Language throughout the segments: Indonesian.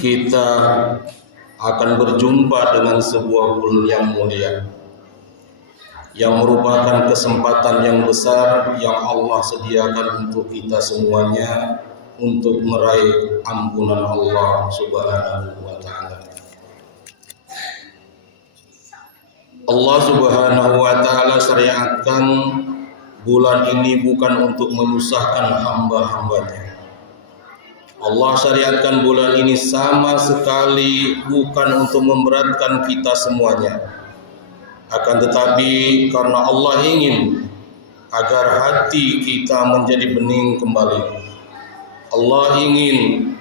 kita akan berjumpa dengan sebuah bulan yang mulia, yang merupakan kesempatan yang besar yang Allah sediakan untuk kita semuanya untuk meraih ampunan Allah Subhanahu wa taala. Allah Subhanahu wa taala syariatkan bulan ini bukan untuk menyusahkan hamba-hambanya. Allah syariatkan bulan ini sama sekali bukan untuk memberatkan kita semuanya. Akan tetapi karena Allah ingin agar hati kita menjadi bening kembali. Allah ingin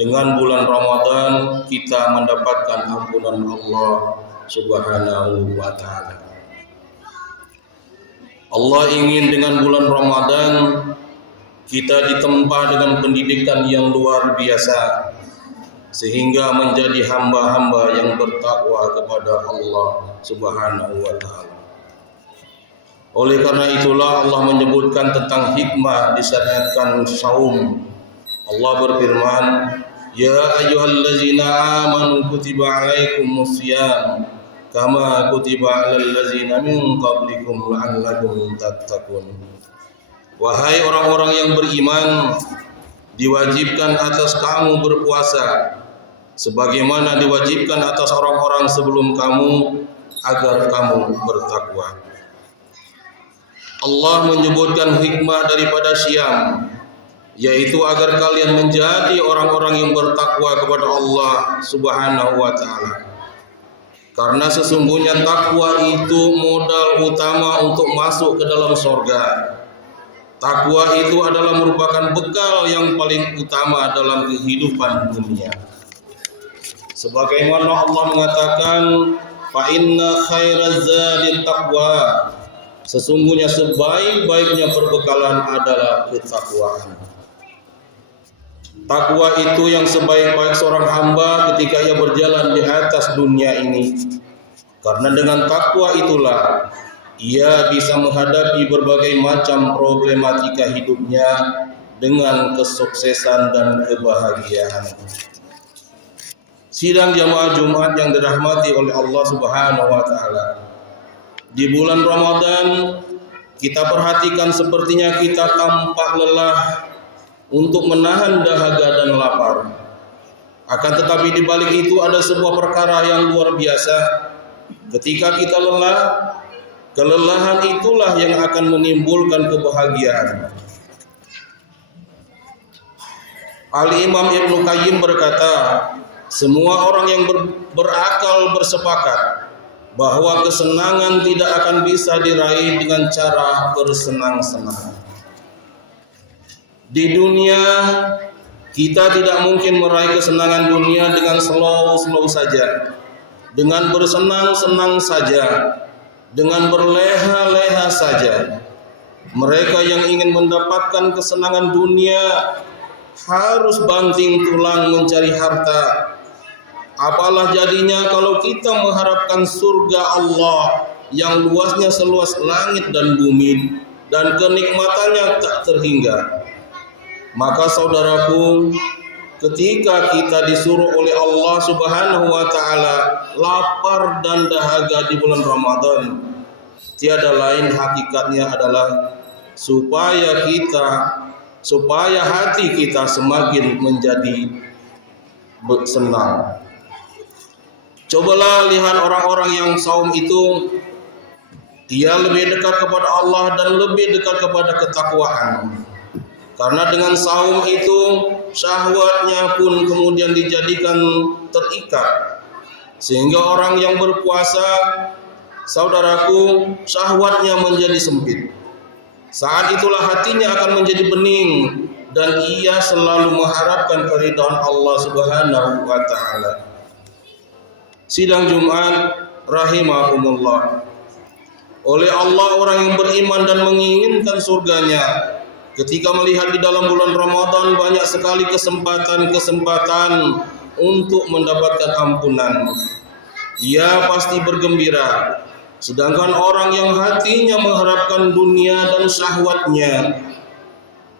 dengan bulan Ramadan kita mendapatkan ampunan Allah Subhanahu wa taala. Allah ingin dengan bulan Ramadan kita ditempa dengan pendidikan yang luar biasa sehingga menjadi hamba-hamba yang bertakwa kepada Allah Subhanahu wa taala. Oleh karena itulah Allah menyebutkan tentang hikmah disyariatkan saum. Allah berfirman, "Ya ayyuhallazina amanu kutiba 'alaikumusiyam kama kutiba 'alal ladzina min qablikum la'allakum tattaqun." Wahai orang-orang yang beriman, diwajibkan atas kamu berpuasa sebagaimana diwajibkan atas orang-orang sebelum kamu agar kamu bertakwa. Allah menyebutkan hikmah daripada syam, yaitu agar kalian menjadi orang-orang yang bertakwa kepada Allah Subhanahu wa taala. Karena sesungguhnya takwa itu modal utama untuk masuk ke dalam surga. Takwa itu adalah merupakan bekal yang paling utama dalam kehidupan dunia. Sebagaimana Allah mengatakan, "Fa inna khairaz zadi taqwa." Sesungguhnya sebaik-baiknya perbekalan adalah ketakwaan. Takwa itu yang sebaik-baik seorang hamba ketika ia berjalan di atas dunia ini. Karena dengan takwa itulah ia bisa menghadapi berbagai macam problematika hidupnya dengan kesuksesan dan kebahagiaan. Sidang jamaah Jumat yang dirahmati oleh Allah Subhanahu wa taala. Di bulan Ramadan kita perhatikan sepertinya kita tampak lelah untuk menahan dahaga dan lapar. Akan tetapi di balik itu ada sebuah perkara yang luar biasa. Ketika kita lelah, kelelahan itulah yang akan menimbulkan kebahagiaan. Al-Imam Ibnu Qayyim berkata, semua orang yang berakal bersepakat bahwa kesenangan tidak akan bisa diraih dengan cara bersenang-senang. Di dunia kita tidak mungkin meraih kesenangan dunia dengan slow-slow saja, dengan bersenang-senang saja, dengan berleha-leha saja. Mereka yang ingin mendapatkan kesenangan dunia harus banting tulang mencari harta. Apalah jadinya kalau kita mengharapkan surga Allah yang luasnya seluas langit dan bumi dan kenikmatannya tak terhingga. Maka saudaraku, ketika kita disuruh oleh Allah Subhanahu wa taala lapar dan dahaga di bulan Ramadan, tiada lain hakikatnya adalah supaya hati kita semakin menjadi senang. Cobalah lihat orang-orang yang saum itu, dia lebih dekat kepada Allah dan lebih dekat kepada ketakwaan. Karena dengan saum itu syahwatnya pun kemudian dijadikan terikat. Sehingga orang yang berpuasa, saudaraku, syahwatnya menjadi sempit. Saat itulah hatinya akan menjadi bening dan ia selalu mengharapkan keridhaan Allah Subhanahu wa taala. Sidang Jumat rahimakumullah. Oleh Allah orang yang beriman dan menginginkan surganya, ketika melihat di dalam bulan Ramadan banyak sekali kesempatan untuk mendapatkan ampunan, ia pasti bergembira. Sedangkan orang yang hatinya mengharapkan dunia dan syahwatnya,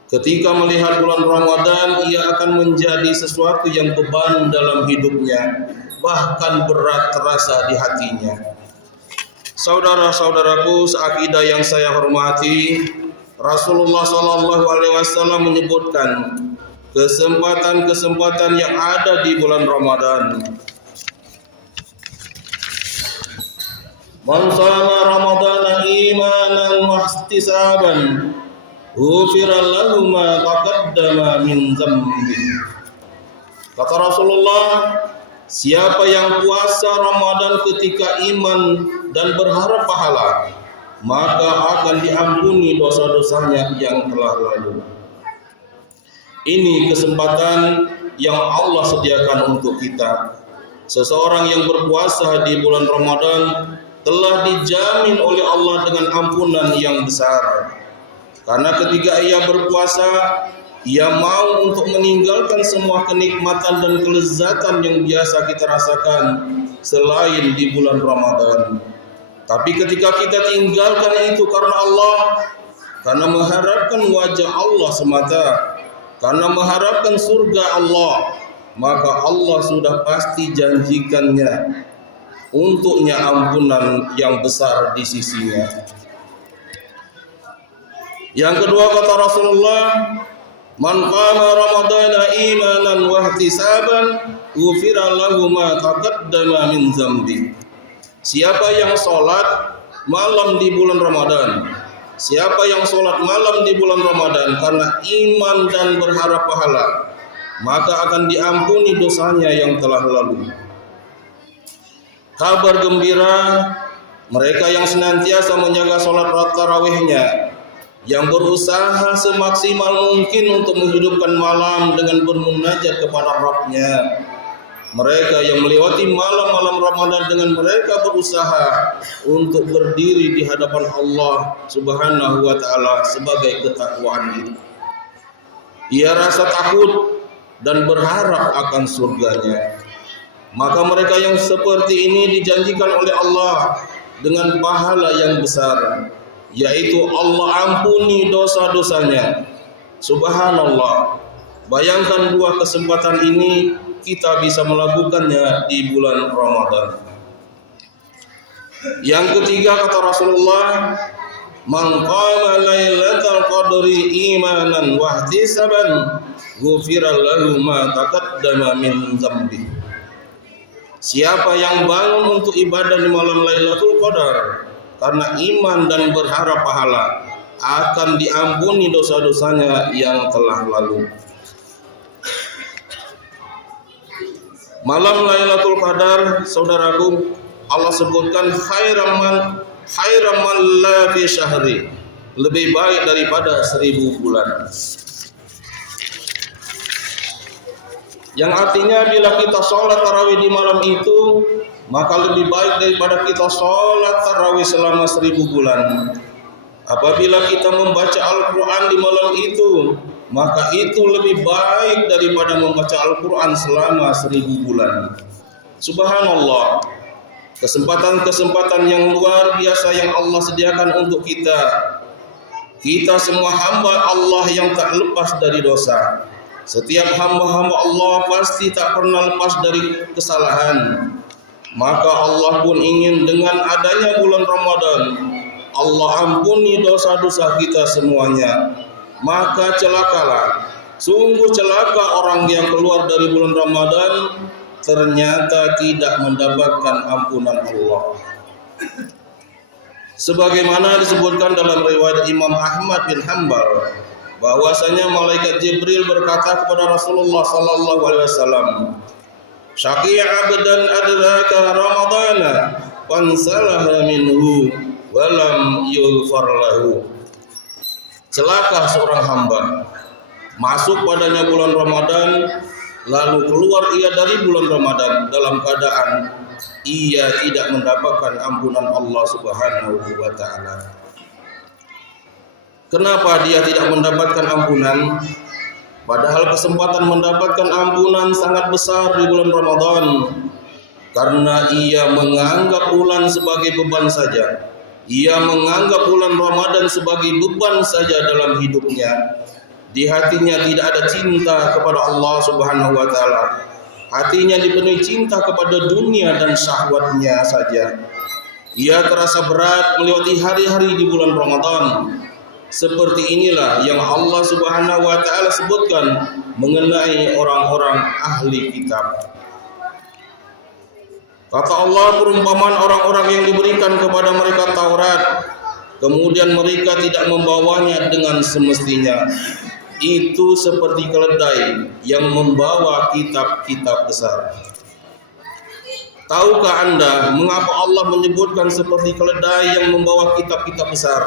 Ketika melihat bulan Ramadan, ia akan menjadi sesuatu yang beban dalam hidupnya, bahkan berat terasa di hatinya. Saudara-saudaraku seakidah yang saya hormati, Rasulullah SAW menyebutkan kesempatan-kesempatan yang ada di bulan Ramadan. Man shama Ramadana imanan wa ihtisaban ghufira lahu ma taqaddama min dzambi. Kata Rasulullah, siapa yang puasa Ramadan ketika iman dan berharap pahala, maka akan diampuni dosa-dosanya yang telah lalu. Ini kesempatan yang Allah sediakan untuk kita. Seseorang yang berpuasa di bulan Ramadan telah dijamin oleh Allah dengan ampunan yang besar. Karena ketika ia berpuasa, ia mau untuk meninggalkan semua kenikmatan dan kelezatan yang biasa kita rasakan selain di bulan Ramadan. Tapi ketika kita tinggalkan itu karena Allah, karena mengharapkan wajah Allah semata, karena mengharapkan surga Allah, maka Allah sudah pasti janjikannya untuknya ampunan yang besar di sisinya. Yang kedua kata Rasulullah, man qama ramadana imanan wa ihtisaban ghufira lahu ma taqaddama min dzambi. Siapa yang salat malam di bulan Ramadan, siapa yang salat malam di bulan Ramadan karena iman dan berharap pahala, maka akan diampuni dosanya yang telah lalu. Kabar gembira, mereka yang senantiasa menjaga salat tarawihnya, yang berusaha semaksimal mungkin untuk menghidupkan malam dengan bermunajat kepada Rabb-Nya. Mereka yang melewati malam-malam Ramadan dengan mereka berusaha untuk berdiri di hadapan Allah Subhanahu wa taala sebagai ketakwaan itu. Ia rasa takut dan berharap akan surganya. Maka mereka yang seperti ini dijanjikan oleh Allah dengan pahala yang besar, yaitu Allah ampuni dosa-dosanya. Subhanallah. Bayangkan dua kesempatan ini kita bisa melakukannya di bulan Ramadan. Yang ketiga kata Rasulullah, man qama lailatal qadri imanan wa ihtisaban ghufira lahu ma taqaddama min dzambi. Siapa yang bangun untuk ibadah di malam Lailatul Qadar karena iman dan berharap pahala, akan diampuni dosa-dosanya yang telah lalu. Malam Lailatul Qadar, saudaraku, Allah sebutkan khairan man la fi syahri, lebih baik daripada 1000 bulan. Yang artinya bila kita sholat tarawih di malam itu, maka lebih baik daripada kita sholat tarawih selama 1000 bulan. Apabila kita membaca Al-Quran di malam itu, maka itu lebih baik daripada membaca Al-Quran selama 1000 bulan. Subhanallah. Kesempatan-kesempatan yang luar biasa yang Allah sediakan untuk kita. Kita semua hamba Allah yang tak lepas dari dosa. Setiap hamba-hamba Allah pasti tak pernah lepas dari kesalahan. Maka Allah pun ingin dengan adanya bulan Ramadan, Allah ampuni dosa-dosa kita semuanya. Maka celakalah, sungguh celaka orang yang keluar dari bulan Ramadan ternyata tidak mendapatkan ampunan Allah. Sebagaimana disebutkan dalam riwayat Imam Ahmad bin Hanbal, bahwasanya malaikat Jibril berkata kepada Rasulullah sallallahu alaihi wasallam, "Syaqi'a abdan adraka ramadana fansalaha minhu wa lam yughfar lahu." Celaka seorang hamba masuk padanya bulan Ramadan, lalu keluar ia dari bulan Ramadan dalam keadaan ia tidak mendapatkan ampunan Allah Subhanahu wa taala. Kenapa dia tidak mendapatkan ampunan? Padahal kesempatan mendapatkan ampunan sangat besar di bulan Ramadan. Karena ia menganggap bulan sebagai beban saja. Ia menganggap bulan Ramadan sebagai beban saja dalam hidupnya. Di hatinya tidak ada cinta kepada Allah Subhanahu wa taala. Hatinya dipenuhi cinta kepada dunia dan syahwatnya saja. Ia terasa berat melewati hari-hari di bulan Ramadan. Seperti inilah yang Allah Subhanahu wa taala sebutkan mengenai orang-orang ahli kitab. Kata Allah, perumpamaan orang-orang yang diberikan kepada mereka Taurat, kemudian mereka tidak membawanya dengan semestinya. Itu seperti keledai yang membawa kitab-kitab besar. Tahukah Anda mengapa Allah menyebutkan seperti keledai yang membawa kitab-kitab besar?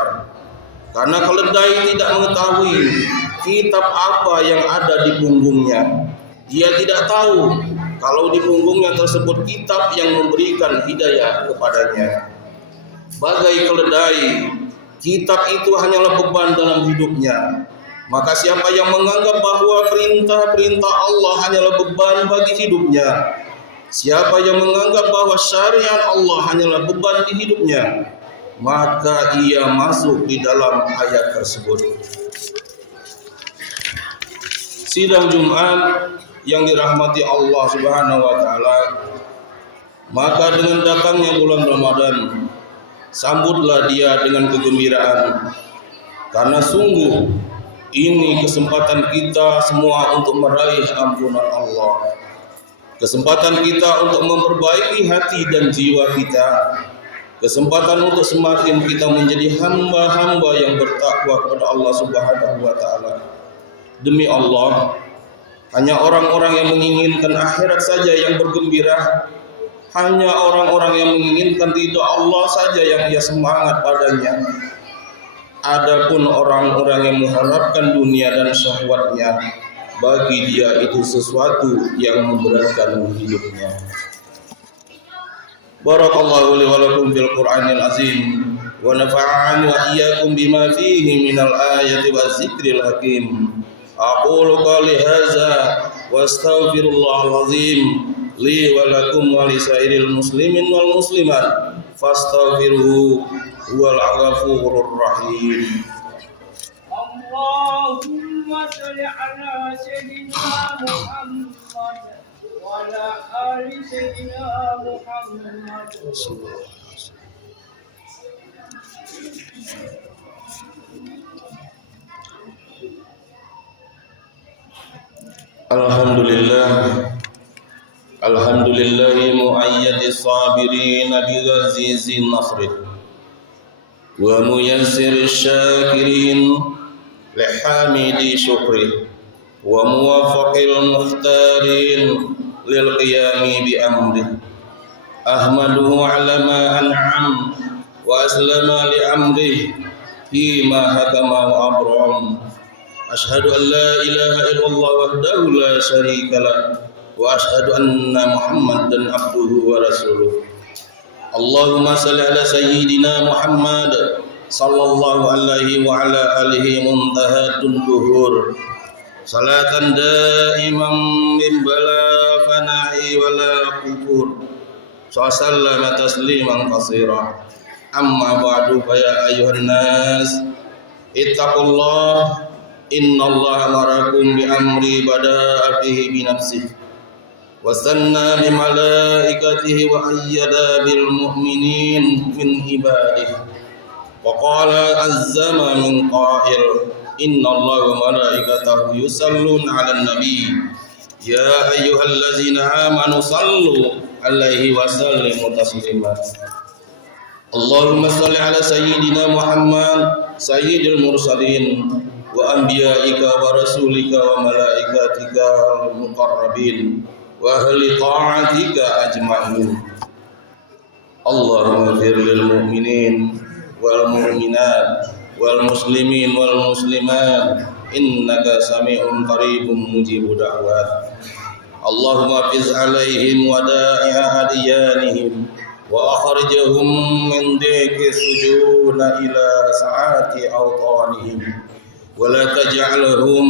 Karena keledai tidak mengetahui kitab apa yang ada di punggungnya. Dia tidak tahu kalau di punggungnya tersebut kitab yang memberikan hidayah kepadanya. Bagai keledai, kitab itu hanyalah beban dalam hidupnya. Maka siapa yang menganggap bahwa perintah-perintah Allah hanyalah beban bagi hidupnya, siapa yang menganggap bahwa syariat Allah hanyalah beban di hidupnya, maka ia masuk di dalam ayat tersebut. Sidang Jumat yang dirahmati Allah Subhanahu wa taala, maka dengan datangnya bulan Ramadan, sambutlah dia dengan kegembiraan, karena sungguh ini kesempatan kita semua untuk meraih ampunan Allah. Kesempatan kita untuk memperbaiki hati dan jiwa kita. Kesempatan untuk semakin kita menjadi hamba-hamba yang bertakwa kepada Allah Subhanahu wa taala. Demi Allah, hanya orang-orang yang menginginkan akhirat saja yang bergembira. Hanya orang-orang yang menginginkan ridha Allah saja yang ia semangat padanya. Adapun orang-orang yang mengharapkan dunia dan syahwatnya, bagi dia itu sesuatu yang memberatkan hidupnya. Barakallahu li wa lakum bil Qur'anil azim wa nafa'ani wa iyyakum bima fihi minal ayati waz zikril hakim. Aqulu qali hadza wa astaghfirullahal azim li wa lakum wa li sairil muslimin wal muslimat fastaghfiruhu huwal ghafurur rahim. Allahumma shalli ala sayyidina Muhammad wa ala ali sayyidina Muhammad. Alhamdulillah, alhamdulillahi mu'ayyadis sabirin bighazizin nasrih wa muyassiris syakirin lihamidi syukrih wa muwafaqil mukhtarin lil qiyami bi amrih. Ahmaduhu ala ma an'am wa aslama li amrih fima hakama wa abram. Ashhadu an la ilaha illallah wahdahu la syarika lah wa ashhadu anna Muhammadan abduhu wa rasuluh. Allahumma salli ala sayyidina Muhammad sallallahu alaihi wa ala alihi muntahatun duhur salatan daimam min bala fana'i wa la kufur sallama tasliman qasira. Amma ba'du fa ya ayyuhan nas ittaqullah innallaha marakum bi amri bada'a bihi bi nafsihi wa sanna bi malaikatihi wa ayyada bil mu'minin min ibadihi wa qala azzama min qa'il innallaha wa malaikatahu yusalluna 'alan nabi ya ayyuhallazina amanu sallu 'alaihi wa sallimu taslima. Allahumma salli ala sayyidina Muhammad sayyidil mursalin wa anbiya'ika wa rasulika wa malaikatika al-muqarrabin wa ahli ta'atika ajma'in. Allahumma fir lil mu'minin wal mu'minat wal muslimin wal muslimat innaka sami'un qaribun mujibud da'wat. Allahumma fiz alaihim wa da'i'a adiyanihim wa akhrijhum min dhiqi sujuna ila sa'ati awtanihim wa la taj'alhum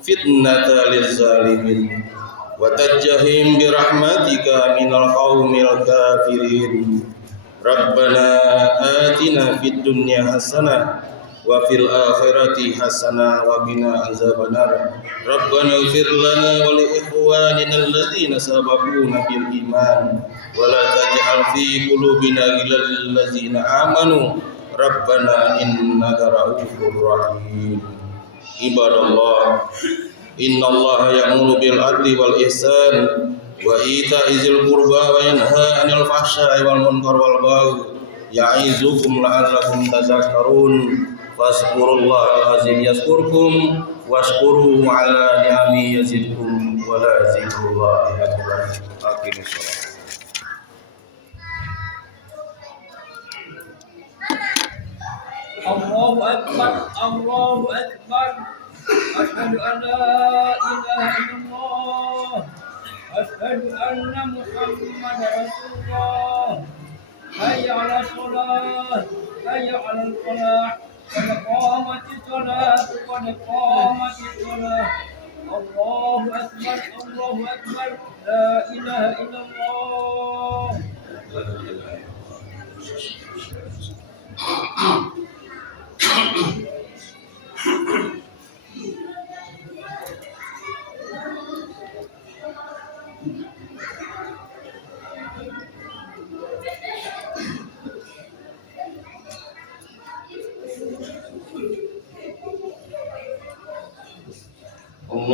fitnatan lizzalimin wa tajjahim bi rahmatika minal qaumil kafirin. Rabbana atina fid dunya hasanah wa wa fil akhirati hasanah wa qina azabannar. Rabbana ighfir lana wa li ikhwanina alladhina sabaquna bil iman wa la taj'al fi qulubina ghillan lil ladzina amanu Rabbana innaka ra'ufur rahim. Ibadallah, innallaha ya'muru bil adli wal ihsan wa ita'i dzil qurba wa yanha 'anil fahsya'i wal munkar wal baghi ya'izukum la'allakum tadhakkarun. Fazkurullahal azim yazkurkum washkuruhu 'ala ni'amihi yazidkum wa la zikrullahi akbar. Aqimus shalah. الله أكبر الله أكبر أشهد أن لا إله إلا الله أشهد أن محمدا رسول الله حي على الصلاة حي على الفلاح قد قامت الصلاة قد قامت الصلاة الله أكبر الله أكبر لا إله إلا الله. Allahu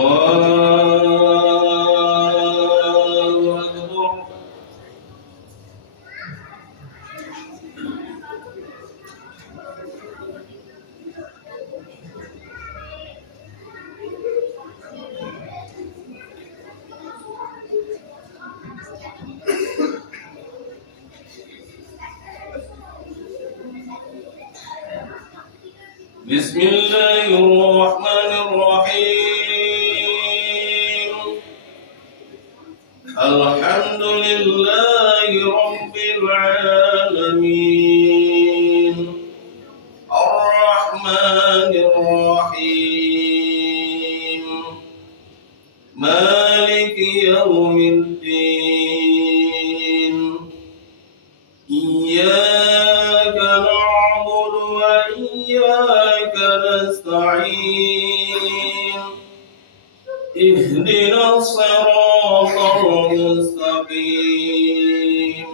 akbar. Bismillahirrahmanirrahim. Alhamdulillahi rabbil alamin. Ar-Rahmanir Rahim. Maliki yaumiddin. Iyyaka na'budu wa iyyaka nasta'in. Ihdinas siratal mustaqim.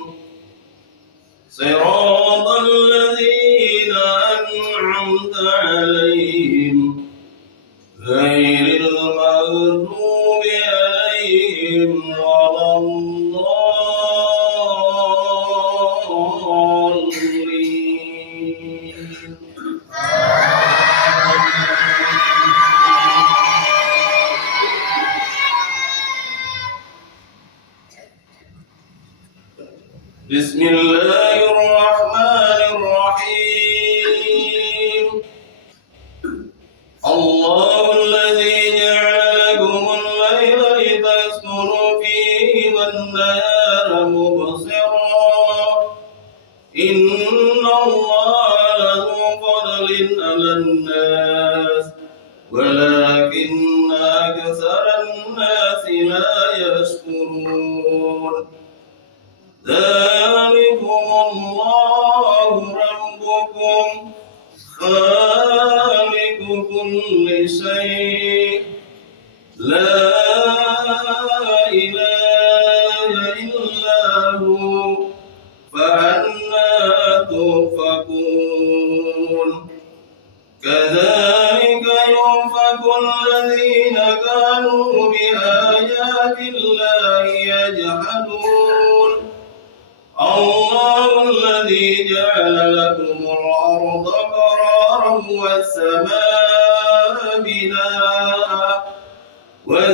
Siratal ladzina an'amta 'alaihim ghairil maghdubi 'alaihim waladdallin. Bismillahirrahmanirrahim. Allahu alladzi ja'ala lakumul layla litaskunu fihi wan nahara mubsira. Innallaha ladzu fadlin 'alan nas walakinna aktsaran nasi la yashkurun. Dzalikumullahu rabbukum khaliqu kulli syai' la ilaha illahu fa anna tufakun. Kadzalika yufakul ladzina kanu bi ayatillahi yajhadun. Allahu alladzi ja'ala lakumul arda qararan was-samaa'a binaa'an wa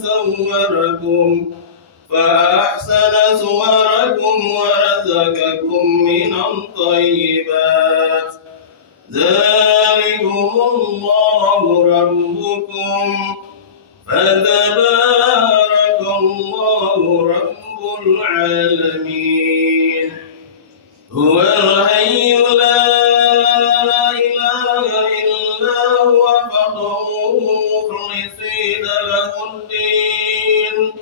sawwarakum fa ahsana suwarakum wa razaqakum minat thayyibat. Dzalikumullahu rabbukum fatabarakallahu rabbul alamin. Huwal hayyul la ilaha illa huwa fad'uhu mukhlishina lahud-din.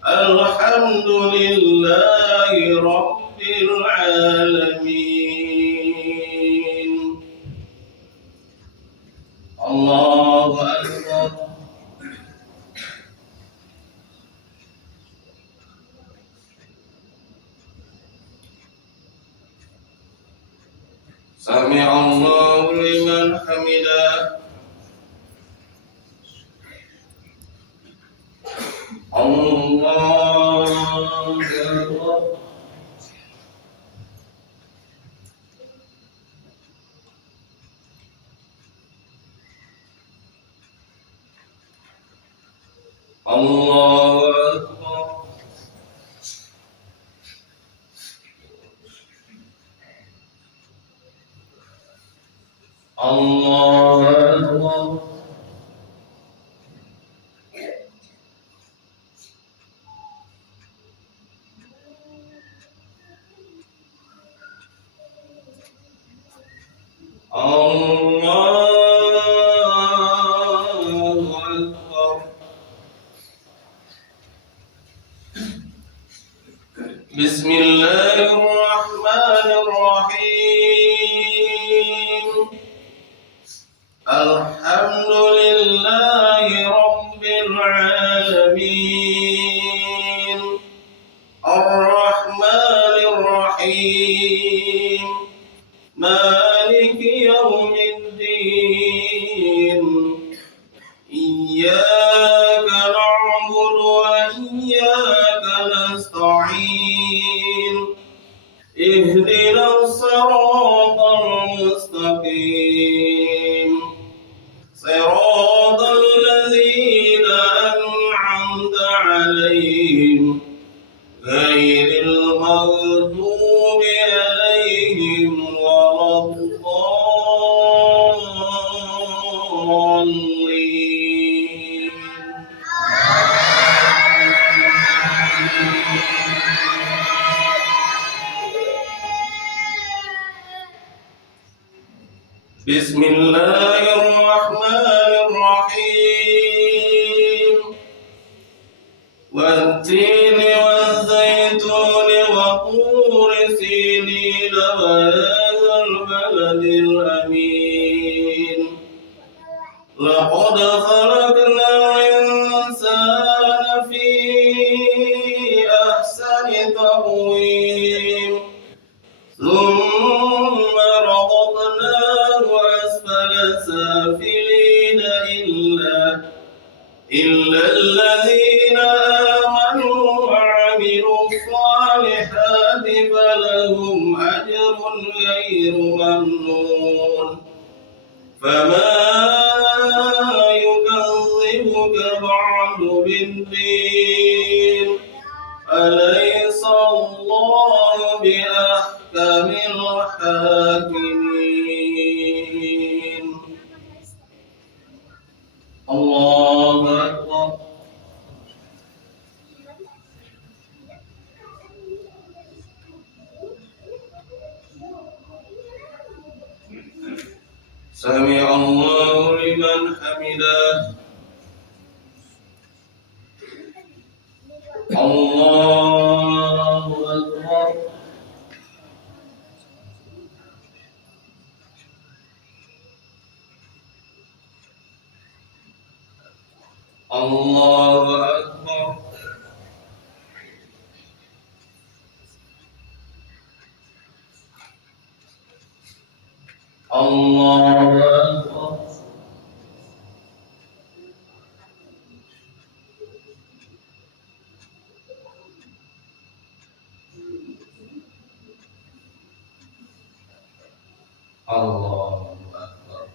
Alhamdulillahi rabbil alamin. سمع الله لمن حمده. الله أكبر. الله أكبر. الله أكبر. الله أكبر. بسم الله الرحمن الرحيم. الحمد لله رب العالمين الرحمن الرحيم مالك يوم الدين إياك نعبد وإياك نستعين اهدنا الصراط المستقيم صراط الذين أنعمت عليهم غير المغضوب عليهم ولا الضالين. بسم الله الرحمن الرحيم. والتين والزيتون وطور سينين وهذا البلد الأمين لقد خلقنا الإنسان في أحسن تقويم ثم رددناه أسفل سافلين إلا الذين آمنوا وعملوا الصالحات فلهم أجر غير ممنون. فما يكذبك بعد بالدين أليس الله بأحكم الحاكمين. الله أكبر. سمع الله لمن حمده. الله أكبر. الله أكبر. الله أكبر. الله أكبر.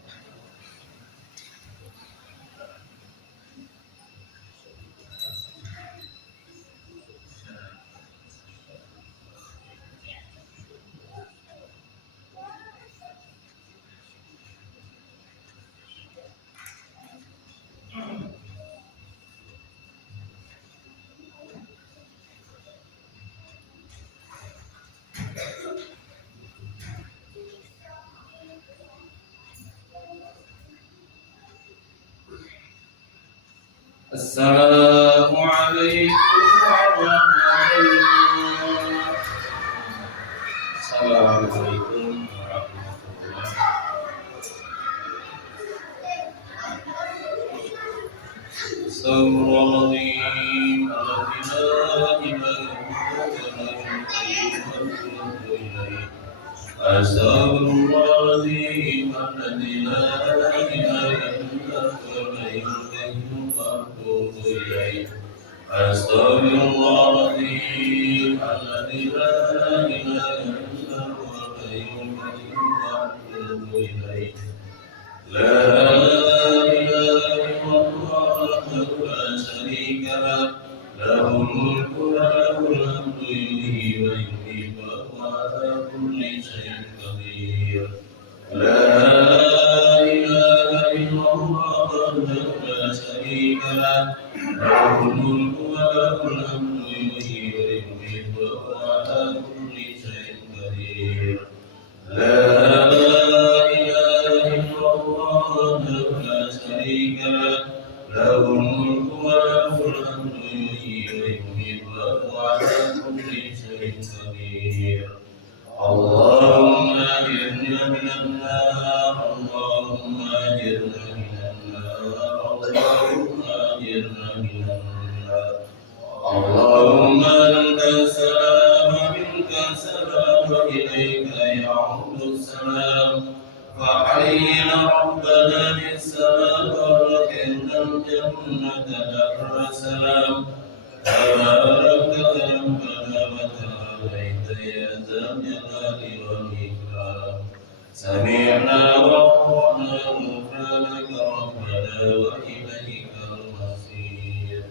السلام عليكم ورحمة الله. السلام عليكم ورحمة الله. استغفر الله العظيم الذي لا إله إلا هو الحي القيوم وأتوب إليه. أستغفر الله الذي لا إله إلا هو الحي القيوم وأتوب إليه أستغفر الله الذي لا إله إلا هو الحي القيوم وأتوب إليه لا إله إلا الله وحده لا شريك له له الملك وله الحمد يحيي ويميت وهو على كل شيء قدير لا إله إلا الله وحده لا شريك له له الملك وله الحمد يحيي ويميت وهو على كل شيء قدير لا إله إلا الله وحده لا شريك له له الملك وله الحمد يحيي ويميت وهو على كل شيء قدير اللهم أجرنا من النار اللهم أجرنا من النار اللهم أجرنا من النار اللهم أنت السلام ومنك السلام وإليك يعود السلام فحينا ربنا بالسلام ولكن الجنة دار السلام تبارك ربنا وتعاليت يا ذا الجلال والإكرام سمعنا وأطعنا غفرانك ربنا وإليك المصير